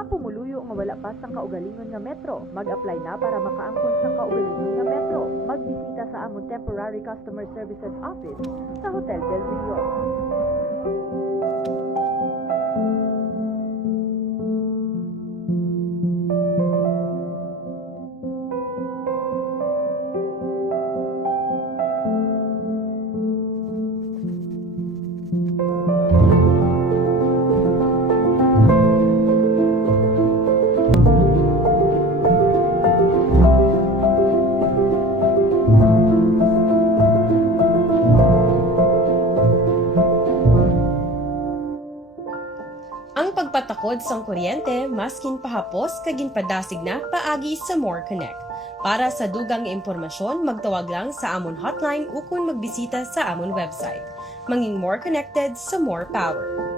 mga pumuluyo nga wala pa sang kaugalingon nga metro, mag-apply na para makaangkon sang kaugalingon nga metro. Magbisita sa among Temporary Customer Services Office sa Hotel Del Rio. Ang pagpatakod sang kuryente maskin pahapos kagin padasig na paagi sa More Connect. Para sa dugang impormasyon, magtawag lang sa amon hotline ukon magbisita sa amon website. Manging more connected sa more power.